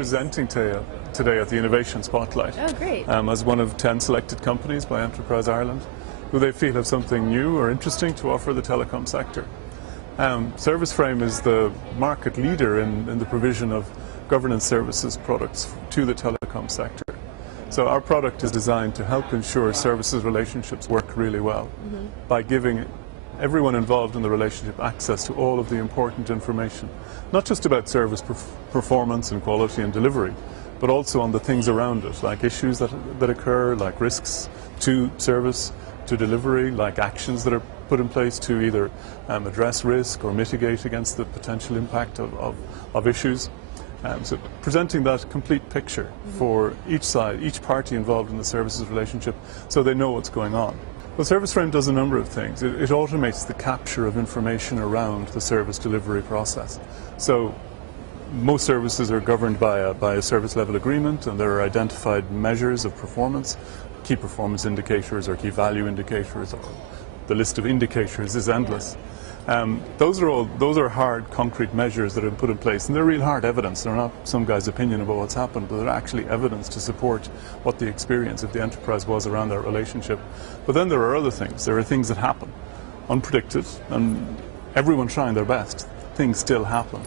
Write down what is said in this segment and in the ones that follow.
presenting today at the Innovation Spotlight. Oh, great. As one of 10 selected companies by Enterprise Ireland who they feel have something new or interesting to offer the telecom sector. ServiceFrame is the market leader in the provision of governance services products to the telecom sector. So our product is designed to help ensure services relationships work really well by giving everyone involved in the relationship access to all of the important information, not just about service performance and quality and delivery, but also on the things around it, like issues that occur, like risks to service, to delivery, like actions that are put in place to either address risk or mitigate against the potential impact of issues. So presenting that complete picture for each side, each party involved in the services relationship, so they know what's going on. Well, ServiceFrame does a number of things. It automates the capture of information around the service delivery process. So most services are governed by a service level agreement, and there are identified measures of performance, key performance indicators or key value indicators. The list of indicators is endless. Those are hard, concrete measures that are put in place, and they're real hard evidence. They're not some guy's opinion about what's happened, but they're actually evidence to support what the experience of the enterprise was around that relationship. But then there are other things. There are things that happen, unpredicted, and everyone trying their best. Things still happen.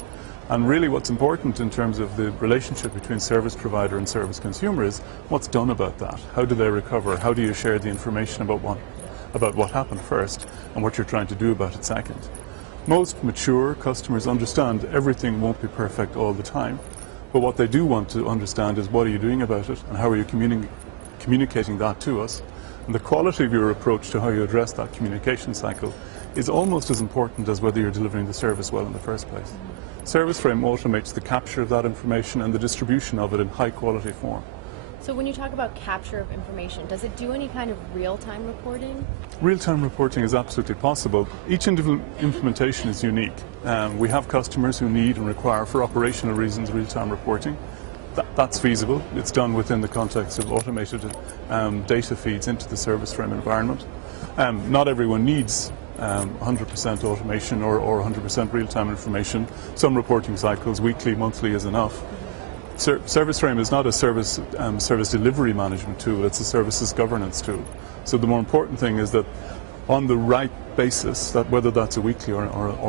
And really what's important in terms of the relationship between service provider and service consumer is what's done about that. How do they recover? How do you share the information about what happened first and what you're trying to do about it second. Most mature customers understand everything won't be perfect all the time, but what they do want to understand is what are you doing about it and how are you communicating that to us. And the quality of your approach to how you address that communication cycle is almost as important as whether you're delivering the service well in the first place. ServiceFrame automates the capture of that information and the distribution of it in high quality form. So when you talk about capture of information, does it do any kind of real-time reporting? Real-time reporting is absolutely possible. Each individual implementation is unique. We have customers who need and require, for operational reasons, real-time reporting. That's feasible. It's done within the context of automated data feeds into the ServiceFrame environment. Not everyone needs 100% automation or 100% real-time information. Some reporting cycles, weekly, monthly, is enough. ServiceFrame is not a service delivery management tool, it's a services governance tool. So the more important thing is that on the right basis, that whether that's a weekly or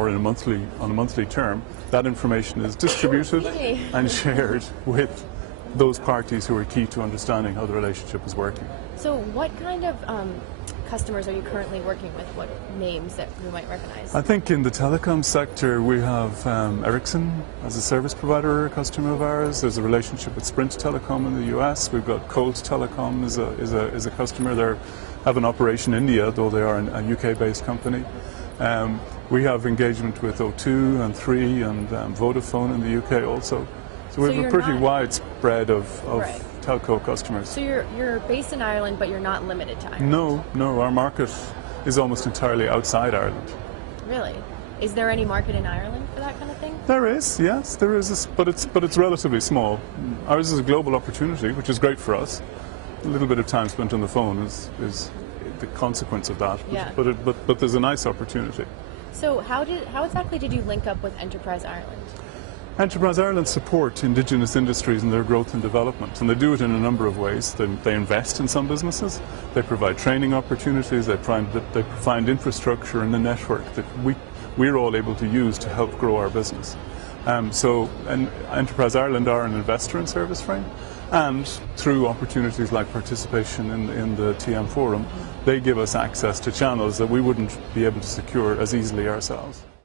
in on a monthly term, that information is distributed and shared with those parties who are key to understanding how the relationship is working. So what kind of customers are you currently working with? What names that we might recognize? I think in the telecom sector we have Ericsson as a service provider, a customer of ours. There's a relationship with Sprint Telecom in the US. We've got Colt Telecom is a customer. They have an operation in India, though they are a UK-based company. We have engagement with O2 and 3 and Vodafone in the UK also. So we have a pretty wide spread of telco customers. So you're based in Ireland, but you're not limited to Ireland? No, our market is almost entirely outside Ireland. Really? Is there any market in Ireland for that kind of thing? There is, yes, there is, but it's relatively small. Ours is a global opportunity, which is great for us. A little bit of time spent on the phone is the consequence of that, but there's a nice opportunity. So how exactly did you link up with Enterprise Ireland? Enterprise Ireland support Indigenous industries in their growth and development, and they do it in a number of ways. They invest in some businesses, they provide training opportunities, they find infrastructure in the network that we're all able to use to help grow our business. So Enterprise Ireland are an investor in ServiceFrame, and through opportunities like participation in the TM Forum, they give us access to channels that we wouldn't be able to secure as easily ourselves.